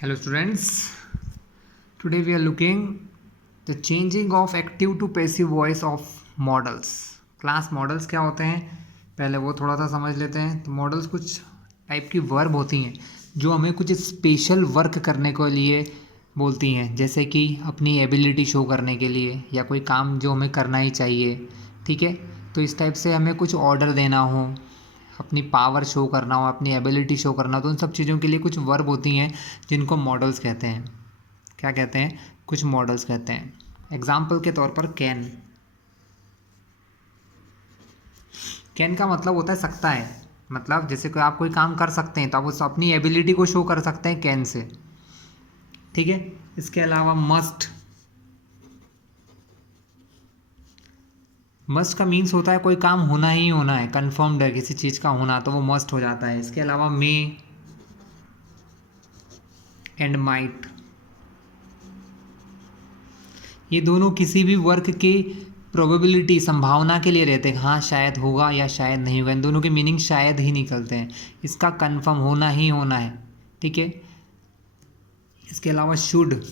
Hello students, today we are looking the changing of active to passive voice of models. Class models क्या होते हैं पहले वो थोड़ा सा समझ लेते हैं। तो मॉडल्स कुछ टाइप की वर्ब होती हैं जो हमें कुछ स्पेशल वर्क करने के लिए बोलती हैं, जैसे कि अपनी एबिलिटी शो करने के लिए या कोई काम जो हमें करना ही चाहिए। ठीक है, तो इस टाइप से हमें कुछ ऑर्डर देना हो, अपनी पावर शो करना हो, अपनी एबिलिटी शो करना हो, तो उन सब चीज़ों के लिए कुछ वर्ब होती हैं जिनको मॉडल्स कहते हैं। क्या कहते हैं? कुछ मॉडल्स कहते हैं। एग्जाम्पल के तौर पर कैन। कैन का मतलब होता है सकता है, मतलब जैसे कोई आप कोई काम कर सकते हैं तो आप उस अपनी एबिलिटी को शो कर सकते हैं कैन से। ठीक है, इसके अलावा मस्ट। मस्ट का मीन्स होता है कोई काम होना ही होना है, कन्फर्म्ड है किसी चीज़ का होना, तो वो मस्ट हो जाता है। इसके अलावा मे एंड माइट, ये दोनों किसी भी वर्क की प्रोबेबिलिटी संभावना के लिए रहते हैं, हाँ शायद होगा या शायद नहीं होगा। इन दोनों के मीनिंग शायद ही निकलते हैं, इसका कंफर्म होना ही होना है। ठीक है, इसके अलावा शुड।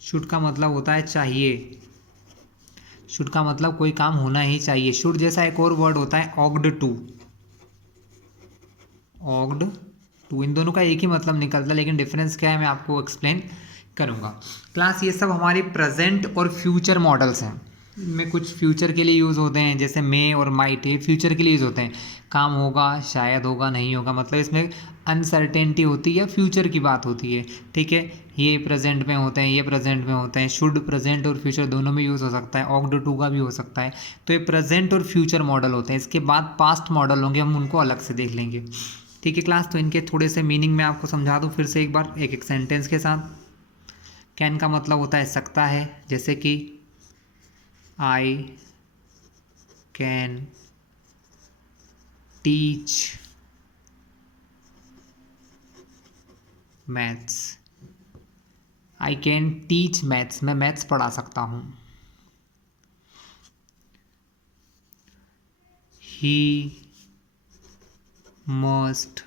शुड का मतलब होता है चाहिए। शुड का मतलब कोई काम होना ही चाहिए। शुड जैसा एक और वर्ड होता है ऑग्ड टू। ऑग्ड टू, इन दोनों का एक ही मतलब निकलता है, लेकिन डिफरेंस क्या है मैं आपको एक्सप्लेन करूँगा। क्लास ये सब हमारे प्रेजेंट और फ्यूचर मॉडल्स हैं। इनमें कुछ फ्यूचर के लिए यूज़ होते हैं, जैसे मे और माइट, ये फ्यूचर के लिए यूज़ होते हैं। काम होगा, शायद होगा, नहीं होगा, मतलब इसमें अनसर्टेनिटी होती है या फ्यूचर की बात होती है। ठीक है, ये प्रेजेंट में होते हैं, ये प्रेजेंट में होते हैं। शुड प्रेजेंट और फ्यूचर दोनों में यूज़ हो सकता है, ऑग्ड टू का भी हो सकता है। तो ये प्रेजेंट और फ्यूचर मॉडल होते हैं। इसके बाद पास्ट मॉडल होंगे, हम उनको अलग से देख लेंगे। ठीक है क्लास, तो इनके थोड़े से मीनिंग मैं आपको समझा दूँ फिर से एक बार एक एक सेंटेंस के साथ। कैन का मतलब होता है सकता है, जैसे कि I can teach maths. I can teach maths, मैं मैथ्स पढ़ा सकता हूँ। He must,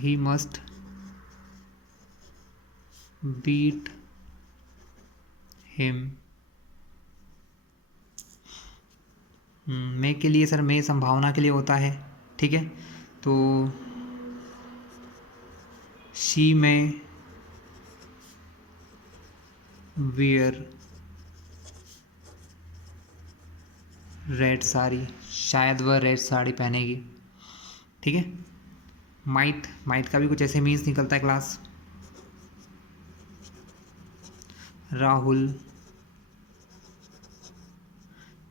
he must beat him. May के लिए सर मे संभावना के लिए होता है। ठीक है, तो शी में वियर रेड साड़ी, शायद वह रेड साड़ी पहनेगी। ठीक है, माइट, माइट का भी कुछ ऐसे मीन्स निकलता है class. Rahul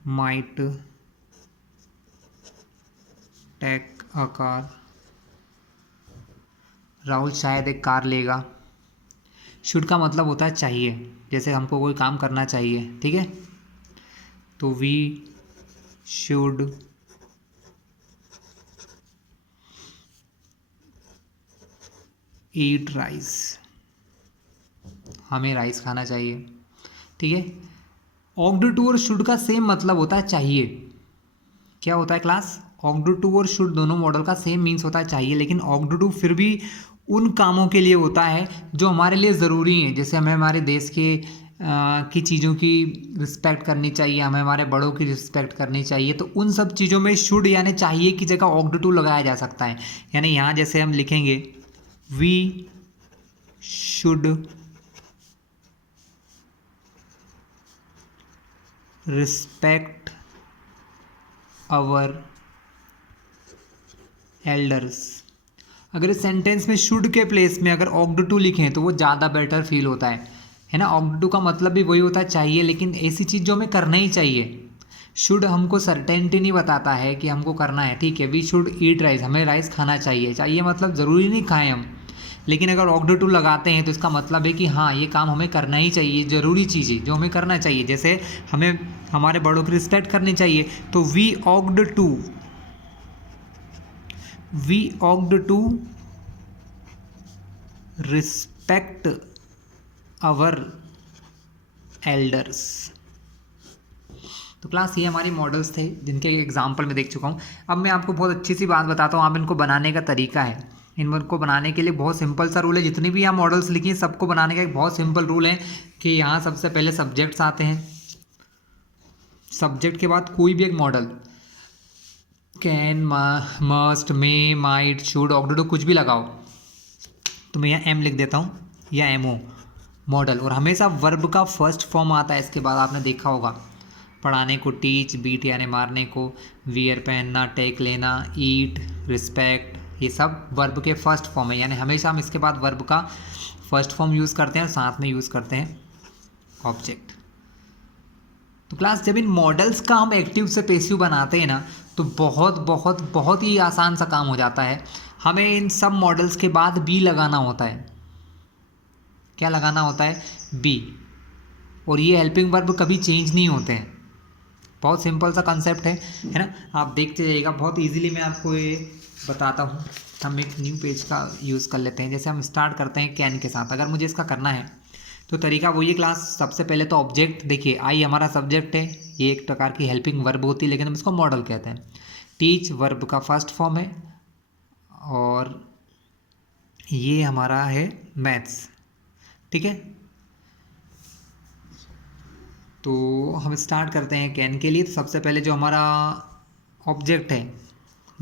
might take a car, Rahul शायद एक कार लेगा। शुड का मतलब होता है चाहिए, जैसे हमको कोई काम करना चाहिए। ठीक है, तो वी शुड ईट राइस, हमें राइस खाना चाहिए। ठीक है, ऑग्ड टू और शुड का सेम मतलब होता है चाहिए। क्या होता है क्लास? ऑग्ड टू और शुड दोनों मॉडल का सेम मीन्स होता है चाहिए, लेकिन ऑग्ड टू फिर भी उन कामों के लिए होता है जो हमारे लिए ज़रूरी हैं। जैसे हमें हमारे देश के की चीज़ों की रिस्पेक्ट करनी चाहिए, हमें हमारे बड़ों की रिस्पेक्ट करनी चाहिए, तो उन सब चीज़ों में शुड यानी चाहिए की जगह ऑग्ड टू लगाया जा सकता है। यानी यहाँ जैसे हम लिखेंगे we should respect our elders. अगर इस सेंटेंस में शुड के प्लेस में अगर ऑग्ड टू लिखें तो वो ज़्यादा बेटर फील होता है ना। ऑग्ड टू का मतलब भी वही होता है चाहिए, लेकिन ऐसी चीज़ जो हमें करना ही चाहिए। शुड हमको सर्टेनिटी नहीं बताता है कि हमको करना है। ठीक है, वी शुड ईट राइस, हमें राइस खाना चाहिए। चाहिए मतलब ज़रूरी नहीं खाएं हम, लेकिन अगर ऑग्ड टू लगाते हैं तो इसका मतलब है कि हाँ ये काम हमें करना ही चाहिए, ज़रूरी चीज़ें जो हमें करना चाहिए। जैसे हमें हमारे बड़ों की रिस्पेक्ट करनी चाहिए, तो we ought to, we ought to respect our elders. तो क्लास ये हमारी मॉडल्स थे जिनके एग्जाम्पल मैं देख चुका हूँ। अब मैं आपको बहुत अच्छी सी बात बताता हूँ, आप इनको बनाने का तरीका है। इनको बनाने के लिए बहुत सिंपल सा रूल है, जितनी भी यहाँ मॉडल्स लिखी हैं सबको बनाने का एक बहुत सिंपल रूल है कि यहाँ सबसे पहले सब्जेक्ट्स आते हैं, सब्जेक्ट के बाद कोई भी एक modal, can, must, may, might, should, ought to, कुछ भी लगाओ। तो मैं यहाँ एम लिख देता हूँ या एमओ मॉडल, और हमेशा वर्ब का फर्स्ट फॉर्म आता है। इसके बाद आपने देखा होगा पढ़ाने को टीच, बीट यानी मारने को, वियर पहनना, टेक लेना, ईट, रिस्पेक्ट, ये सब वर्ब के फर्स्ट फॉर्म है, यानी हमेशा हम इसके बाद वर्ब का फर्स्ट फॉर्म यूज़ करते हैं और साथ में यूज़ करते हैं ऑब्जेक्ट। तो क्लास जब इन मॉडल्स का हम एक्टिव से पैसिव बनाते हैं ना, तो बहुत बहुत बहुत ही आसान सा काम हो जाता है। हमें इन सब मॉडल्स के बाद बी लगाना होता है। क्या लगाना होता है? बी। और ये हेल्पिंग वर्ब कभी चेंज नहीं होते हैं। बहुत सिंपल सा कंसेप्ट है ना, आप देखते जाइएगा, बहुत इजीली मैं आपको ये बताता हूँ। हम एक न्यू पेज का यूज़ कर लेते हैं। जैसे हम स्टार्ट करते हैं कैन के साथ, अगर मुझे इसका करना है तो तरीका वही है क्लास। सबसे पहले तो ऑब्जेक्ट, देखिए आई हमारा सब्जेक्ट है, ये एक प्रकार की हेल्पिंग वर्ब होती है लेकिन हम इसको मॉडल कहते हैं। टीच वर्ब का फर्स्ट फॉर्म है, और ये हमारा है मैथ्स, ठीक है। तो हम स्टार्ट करते हैं कैन के लिए। तो सबसे पहले जो हमारा ऑब्जेक्ट है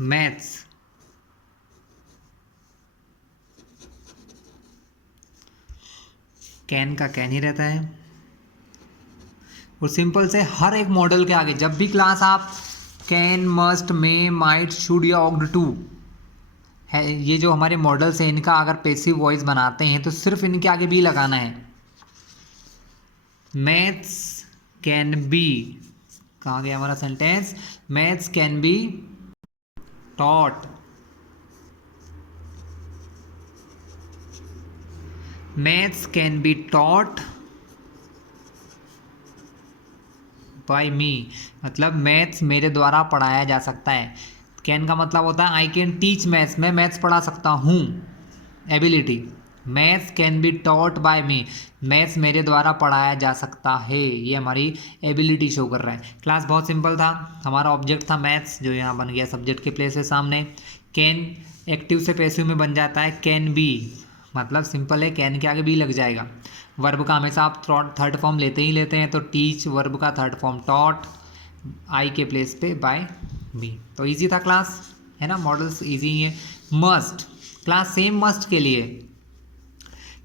मैथ्स, कैन का कैन ही रहता है। और सिंपल से हर एक मॉडल के आगे जब भी क्लास आप can, must, may, might, should या ऑग्ड टू है, ये जो हमारे मॉडल्स हैं, इनका अगर पैसिव वॉइस बनाते हैं तो सिर्फ इनके आगे भी लगाना है। मैथ्स कैन बी, कहाँ गया हमारा sentence? Maths can be taught, maths can be taught by me, मतलब मैथ्स मेरे द्वारा पढ़ाया जा सकता है। कैन का मतलब होता है आई कैन टीच मैथ्स, मैं मैथ्स पढ़ा सकता हूँ, ability. Maths can be taught by me, maths मेरे द्वारा पढ़ाया जा सकता है, ये हमारी एबिलिटी शो कर रहा है। क्लास बहुत सिंपल था, हमारा ऑब्जेक्ट था मैथ्स जो यहाँ बन गया सब्जेक्ट के प्लेस है सामने। कैन एक्टिव से पैसिव में बन जाता है कैन बी, मतलब सिंपल है, कैन के आगे बी लग जाएगा। वर्ब का हमेशा आप थर्ड फॉर्म लेते ही लेते हैं, तो टीच वर्ब का थर्ड फॉर्म टॉट, आई के प्लेस पे बाय बी। तो इजी था क्लास, है ना, मॉडल्स इजी ही है। मस्ट, क्लास सेम मस्ट के लिए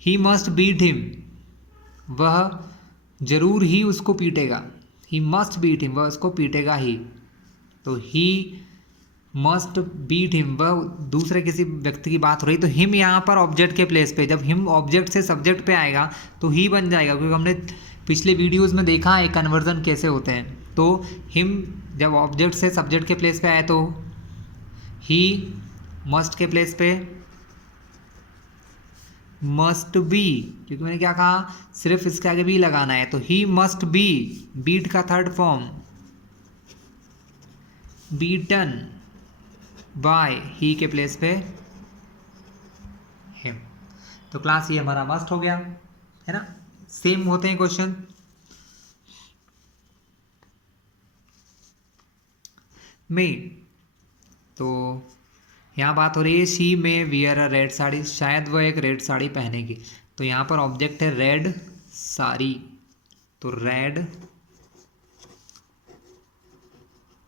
ही मस्ट बीट हिम, वह जरूर ही उसको पीटेगा। ही मस्ट बीट हिम, वह उसको पीटेगा ही। तो ही मस्ट बीट हिम, वह दूसरे किसी व्यक्ति की बात हो रही, तो हिम यहाँ पर ऑब्जेक्ट के प्लेस पे, जब हिम ऑब्जेक्ट से सब्जेक्ट पे आएगा तो ही बन जाएगा, क्योंकि हमने पिछले वीडियोस में देखा है कन्वर्जन कैसे होते हैं। तो हिम जब ऑब्जेक्ट से सब्जेक्ट के प्लेस पे आए तो ही, मस्ट के प्लेस पे मस्ट बी, क्योंकि मैंने क्या कहा, सिर्फ इसके आगे भी लगाना है। तो ही मस्ट बी, बीट का थर्ड फॉर्म बीटन बाय, ही के प्लेस पे हिम। तो क्लास ये हमारा मस्ट हो गया, है ना। सेम होते हैं क्वेश्चन। मे, तो यहाँ बात हो रही है she may wear a red sari, शायद वह एक रेड साड़ी पहनेगी। तो यहाँ पर ऑब्जेक्ट है रेड साड़ी, तो red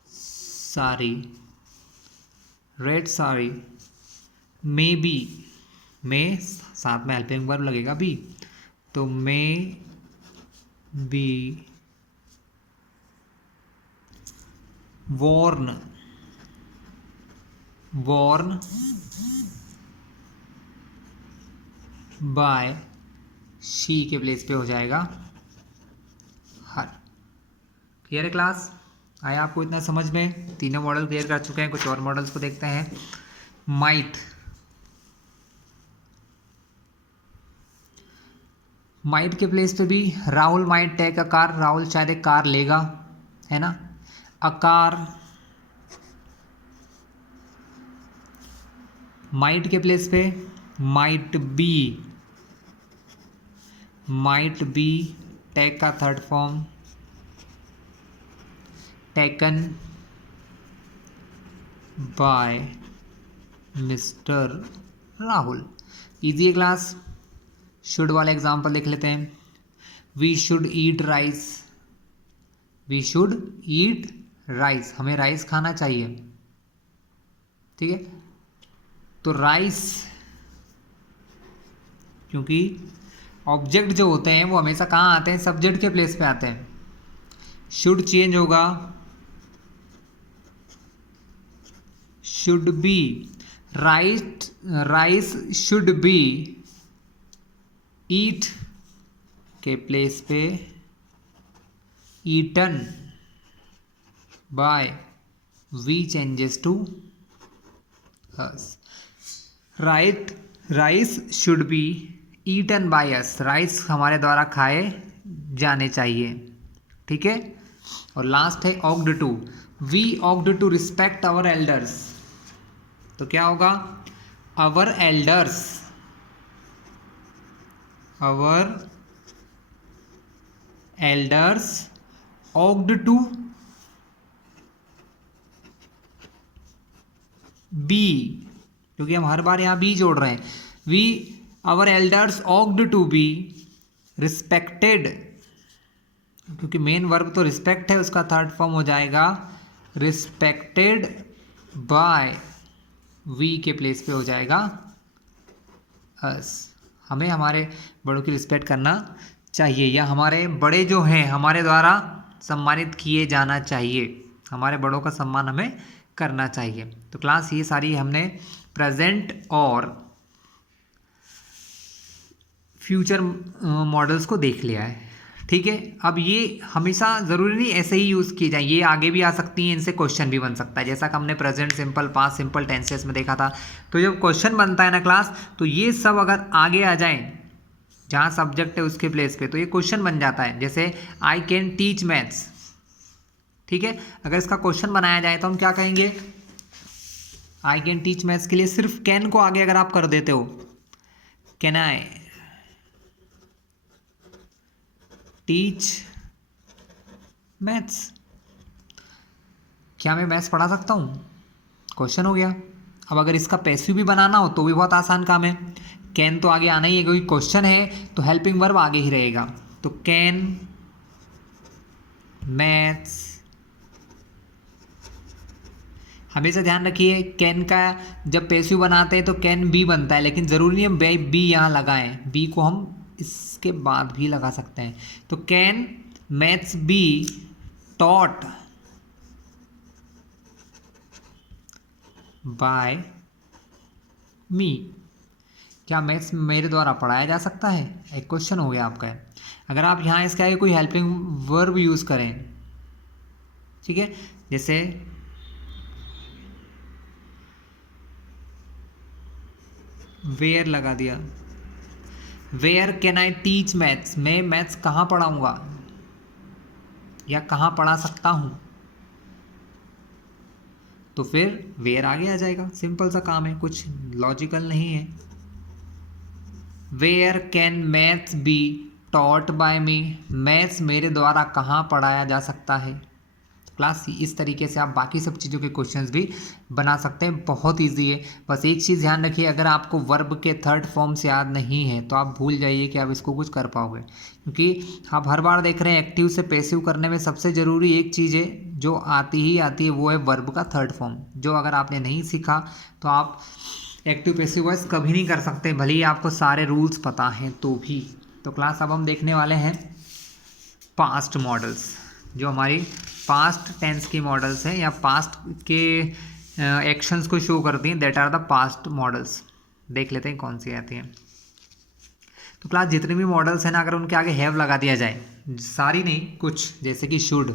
sari, red sari. May be, may साथ में हेल्पिंग वर्ब लगेगा बी, तो may be worn, worn by she के प्लेस पे हो जाएगा हर। क्लियर है क्लास? आया आपको इतना समझ में? तीनों मॉडल क्लियर कर चुके हैं, कुछ और मॉडल्स को देखते हैं। माइट, माइट के प्लेस पे भी Rahul might take a car, Rahul शायद एक कार लेगा, है ना। अ कार, माइट के प्लेस पे might be, might be take का third form taken by mister Rahul. Easy है क्लास। शुड वाला एग्जाम्पल देख लेते हैं। We should eat rice, we should eat rice, हमें राइस खाना चाहिए, ठीक है। तो राइस, क्योंकि ऑब्जेक्ट जो होते हैं वो हमेशा कहाँ आते हैं, सब्जेक्ट के प्लेस पे आते हैं। शुड चेंज होगा, should be, rice should be eat के प्लेस पे eaten by we changes to us. Rice should be eaten by us, rice हमारे द्वारा खाए जाने चाहिए, ठीक है। और लास्ट है ought to, we ought to respect our elders. तो क्या होगा, our elders, our elders ought to be, क्योंकि हम हर बार यहां बी जोड़ रहे हैं। We our elders ought to be respected, क्योंकि मेन वर्ब तो रिस्पेक्ट है, उसका थर्ड फॉर्म हो जाएगा रिस्पेक्टेड बाय, वी के प्लेस पे हो जाएगा अस। हमें हमारे बड़ों की रिस्पेक्ट करना चाहिए, या हमारे बड़े जो हैं हमारे द्वारा सम्मानित किए जाना चाहिए, हमारे बड़ों का सम्मान हमें करना चाहिए। तो क्लास ये सारी हमने प्रेजेंट और फ्यूचर मॉडल्स को देख लिया है, ठीक है। अब ये हमेशा ज़रूरी नहीं ऐसे ही यूज़ किए जाए, ये आगे भी आ सकती हैं, इनसे क्वेश्चन भी बन सकता है, जैसा कि हमने present simple, past simple tenses में देखा था। तो जब क्वेश्चन बनता है ना क्लास, तो ये सब अगर आगे आ जाए जहाँ सब्जेक्ट है उसके प्लेस पे, तो ये क्वेश्चन बन जाता है। जैसे आई कैन टीच मैथ्स, ठीक है, अगर इसका क्वेश्चन बनाया जाए तो हम क्या कहेंगे, आई कैन टीच मैथ्स के लिए सिर्फ कैन को आगे अगर आप कर देते हो, कैन आई टीच मैथ्स, क्या मैं मैथ्स पढ़ा सकता हूँ, क्वेश्चन हो गया। अब अगर इसका पैसिव भी बनाना हो तो भी बहुत आसान काम है, कैन तो आगे आना ही है, क्योंकि क्वेश्चन है तो हेल्पिंग वर्ब आगे ही रहेगा। तो कैन मैथ्स, हमेशा ध्यान रखिए कैन का जब पैसिव बनाते हैं तो कैन बी बनता है, लेकिन ज़रूरी नहीं हम बी यहाँ लगाएं, बी को हम इसके बाद भी लगा सकते हैं। तो can maths be taught by me, क्या मैथ्स मेरे द्वारा पढ़ाया जा सकता है, एक क्वेश्चन हो गया आपका। अगर आप यहाँ इसके आगे कोई हेल्पिंग वर्ब यूज़ करें, ठीक है, जैसे वेयर लगा दिया, where can I teach maths, मैं मैथ्स कहाँ पढ़ाऊँगा या कहाँ पढ़ा सकता हूँ, तो फिर वेयर आगे आ जाएगा। सिंपल सा काम है, कुछ लॉजिकल नहीं है। Where can maths be taught by me, maths मेरे द्वारा कहाँ पढ़ाया जा सकता है। क्लास इस तरीके से आप बाकी सब चीज़ों के क्वेश्चंस भी बना सकते हैं, बहुत इजी है। बस एक चीज़ ध्यान रखिए, अगर आपको वर्ब के थर्ड फॉर्म से याद नहीं है तो आप भूल जाइए कि आप इसको कुछ कर पाओगे, क्योंकि आप हर बार देख रहे हैं एक्टिव से पैसिव करने में सबसे ज़रूरी एक चीज़ है जो आती ही आती है, वो है वर्ब का थर्ड फॉर्म, जो अगर आपने नहीं सीखा तो आप एक्टिव पैसिव वॉइस कभी नहीं कर सकते, भले ही आपको सारे रूल्स पता हैं तो भी। तो क्लास अब हम देखने वाले हैं पास्ट मॉडल्स, जो हमारी पास्ट टेंस की मॉडल्स हैं या पास्ट के एक्शंस को शो करती हैं, that are the past models. देख लेते हैं कौन सी आती हैं। तो क्लास जितने भी मॉडल्स हैं ना, अगर उनके आगे हैव लगा दिया जाए, सारी नहीं कुछ, जैसे कि शुड,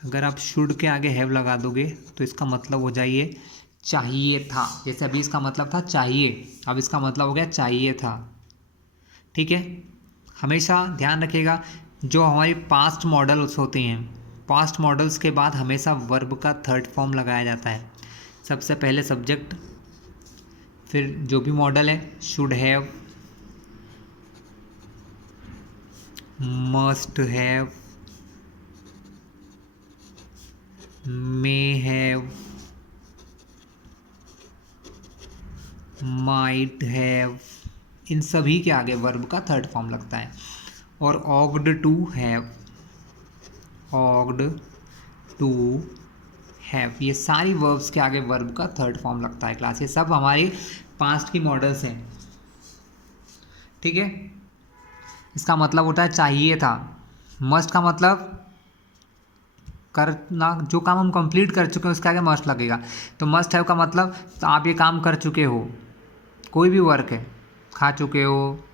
अगर आप शुड के आगे हैव लगा दोगे तो इसका मतलब हो जाइए चाहिए था, जैसे अभी इसका मतलब था चाहिए, अब इसका मतलब हो गया चाहिए था, ठीक है। हमेशा ध्यान रखिएगा जो हमारी पास्ट मॉडल्स होती हैं, पास्ट मॉडल्स के बाद हमेशा वर्ब का थर्ड फॉर्म लगाया जाता है। सबसे पहले सब्जेक्ट, फिर जो भी मॉडल है should have, must have, may have, might have, इन सभी के आगे वर्ब का थर्ड फॉर्म लगता है। और ऑग्ड टू हैव, ऑग्ड टू हैव, ये सारी वर्ब्स के आगे वर्ब का थर्ड फॉर्म लगता है क्लास। ये सब हमारे पास्ट की मॉडल्स हैं, ठीक है। इसका मतलब होता है चाहिए था। मस्ट का मतलब करना, जो काम हम कंप्लीट कर चुके हैं उसके आगे मस्ट लगेगा। तो मस्ट हैव का मतलब तो आप ये काम कर चुके हो, कोई भी वर्क है, खा चुके हो,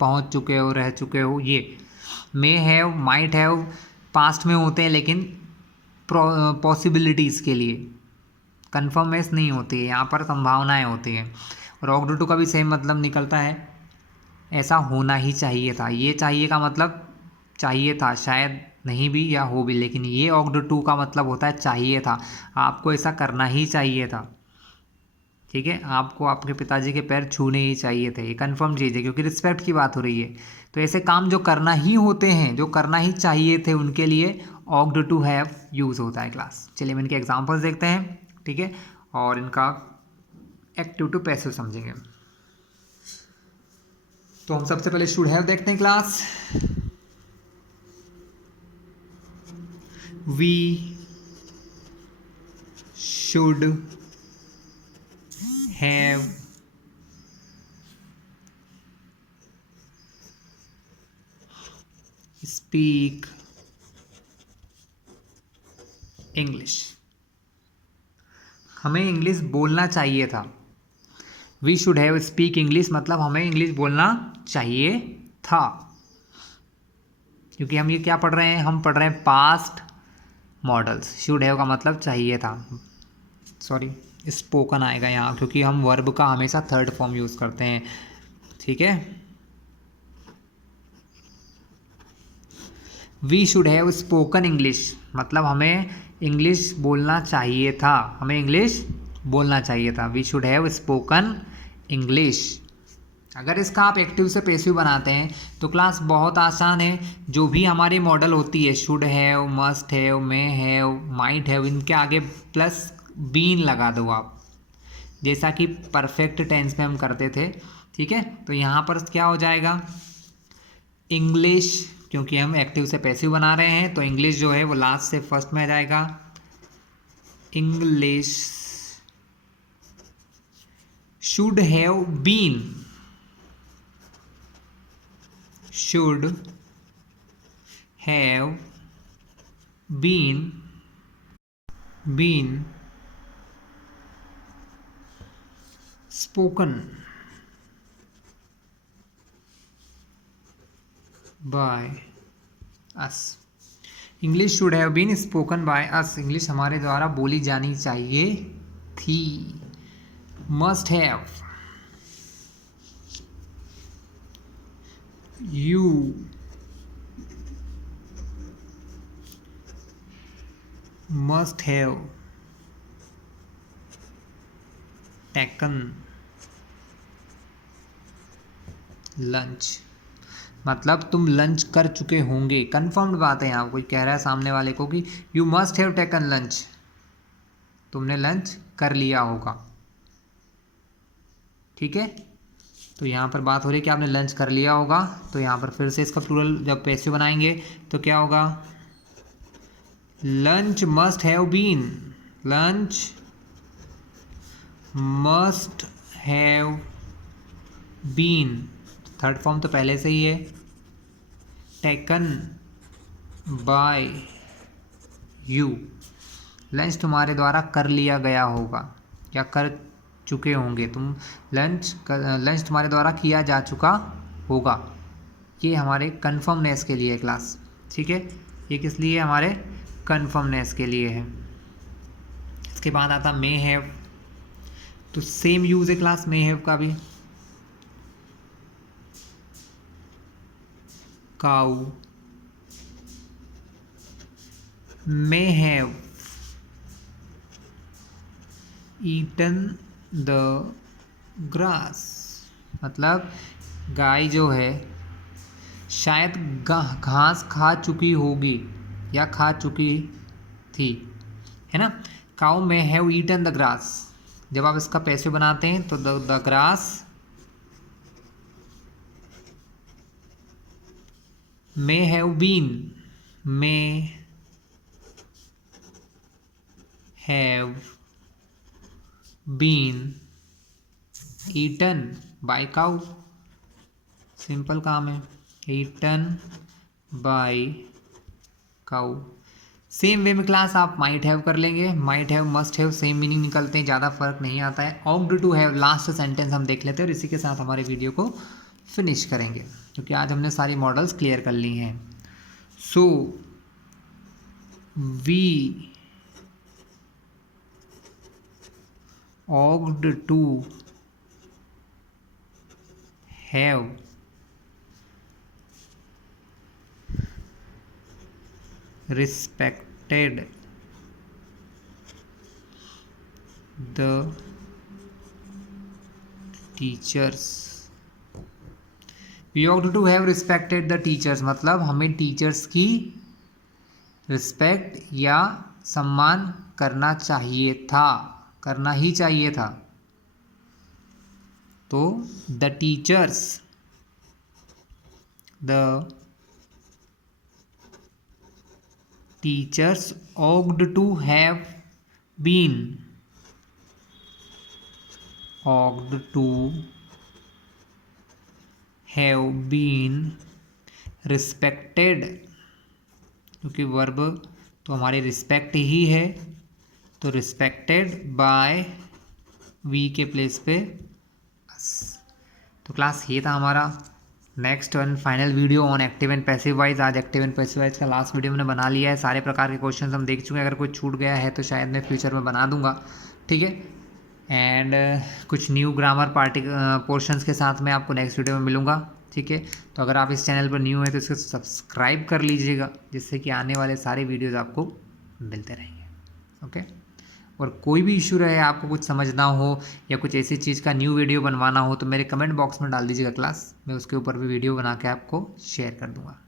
पहुंच चुके हो, रह चुके हो, ये। मे हैव, माइट हैव पास्ट में होते हैं लेकिन पॉसिबिलिटीज़ के लिए, कन्फर्मेस नहीं होती है, यहाँ पर संभावनाएं होती हैं। और ऑग्ड टू का भी सेम मतलब निकलता है, ऐसा होना ही चाहिए था। ये चाहिए का मतलब चाहिए था, शायद नहीं भी या हो भी, लेकिन ये ऑग्ड टू का मतलब होता है चाहिए था, आपको ऐसा करना ही चाहिए था, ठीक है। आपको आपके पिताजी के पैर छूने ही चाहिए थे, ये कन्फर्म चीज़ है क्योंकि रिस्पेक्ट की बात हो रही है। तो ऐसे काम जो करना ही होते हैं, जो करना ही चाहिए थे, उनके लिए ऑग्ड टू हैव यूज़ होता है क्लास। चलिए हम इनके एग्जाम्पल्स देखते हैं, ठीक है, और इनका एक्टिव टू पैसिव समझेंगे। तो हम सबसे पहले शुड हैव देखते हैं class. We should have speak English, हमें इंग्लिश बोलना चाहिए था। We should have speak English मतलब हमें इंग्लिश बोलना चाहिए था, क्योंकि हम ये क्या पढ़ रहे हैं, हम पढ़ रहे हैं पास्ट मॉडल्स। शुड हैव का मतलब चाहिए था, सॉरी स्पोकन आएगा यहाँ क्योंकि हम वर्ब का हमेशा थर्ड फॉर्म यूज़ करते हैं, ठीक है। We should have spoken English मतलब हमें इंग्लिश बोलना चाहिए था, हमें इंग्लिश बोलना चाहिए था। We should have spoken English. अगर इसका आप एक्टिव से पैसिव बनाते हैं तो क्लास बहुत आसान है। जो भी हमारी मॉडल होती है, should have, must have, may have, might have, इनके आगे प्लस बीन लगा दो आप, जैसा कि परफेक्ट टेंस में हम करते थे, ठीक है। तो यहाँ पर क्या हो जाएगा, इंग्लिश, क्योंकि हम एक्टिव से पैसिव बना रहे हैं तो इंग्लिश जो है वो लास्ट से फर्स्ट में आ जाएगा। English should have been, should have been spoken by us. English should have been spoken by us, English हमारे द्वारा बोली जानी चाहिए थी। Must have, you must have taken lunch मतलब तुम लंच कर चुके होंगे, कन्फर्म्ड बात है। यहाँ कोई कह रहा है सामने वाले को कि you must have taken lunch, तुमने लंच कर लिया होगा, ठीक है। तो यहाँ पर बात हो रही है कि आपने लंच कर लिया होगा। तो यहाँ पर फिर से इसका प्लूरल जब पैसिव बनाएंगे तो क्या होगा, lunch must have been, lunch must have been, third form तो पहले से ही है, टेकन बाय यू, लंच तुम्हारे द्वारा कर लिया गया होगा या कर चुके होंगे तुम, लंच तुम्हारे द्वारा किया जा चुका होगा। ये हमारे कन्फर्मनेस के लिए है क्लास, ठीक है। ये किस लिए, हमारे कन्फर्मनेस के लिए है। इसके बाद आता मे हैव, तो सेम यूज है क्लास मे हैव का भी। Cow may have eaten the grass मतलब गाय जो है शायद घास खा चुकी होगी या खा चुकी थी, है ना। Cow may have eaten the grass, जब आप इसका पैसिव बनाते हैं तो the grass may have been, may have been eaten by cow, simple काम है, eaten by cow. Same way में क्लास आप माइट हैव कर लेंगे, might have must have same meaning निकलते हैं, ज़्यादा फर्क नहीं आता है। Ought to have last sentence हम देख लेते हैं और इसी के साथ हमारे वीडियो को फिनिश करेंगे, क्योंकि आज हमने सारी मॉडल्स क्लियर कर ली हैं। So we ought to have respected the teachers, we ought to have respected the teachers, मतलब हमें टीचर्स की रिस्पेक्ट या सम्मान करना चाहिए था, करना ही चाहिए था। तो the teachers, the teachers ought to have been, ought to have been respected, क्योंकि वर्ब तो हमारे रिस्पेक्ट ही है, तो रिस्पेक्टेड बाय वी के प्लेस पे अस। तो क्लास ये था हमारा next and final video on active and passive wise. आज एक्टिव एंड पैसिव वाइज का लास्ट वीडियो मैंने बना लिया है, सारे प्रकार के क्वेश्चंस हम देख चुके हैं। अगर कोई छूट गया है तो शायद मैं फ्यूचर में बना दूंगा, ठीक है। एंड कुछ न्यू ग्रामर पोर्शंस के साथ मैं आपको नेक्स्ट वीडियो में मिलूंगा, ठीक है। तो अगर आप इस चैनल पर न्यू हैं तो इसको सब्सक्राइब कर लीजिएगा, जिससे कि आने वाले सारे वीडियोज़ आपको मिलते रहेंगे, ओके। और कोई भी इशू रहे, आपको कुछ समझना हो या कुछ ऐसी चीज़ का न्यू वीडियो बनवाना हो तो मेरे कमेंट बॉक्स में डाल दीजिएगा क्लास, मैं उसके ऊपर भी वीडियो बना के आपको शेयर कर दूंगा।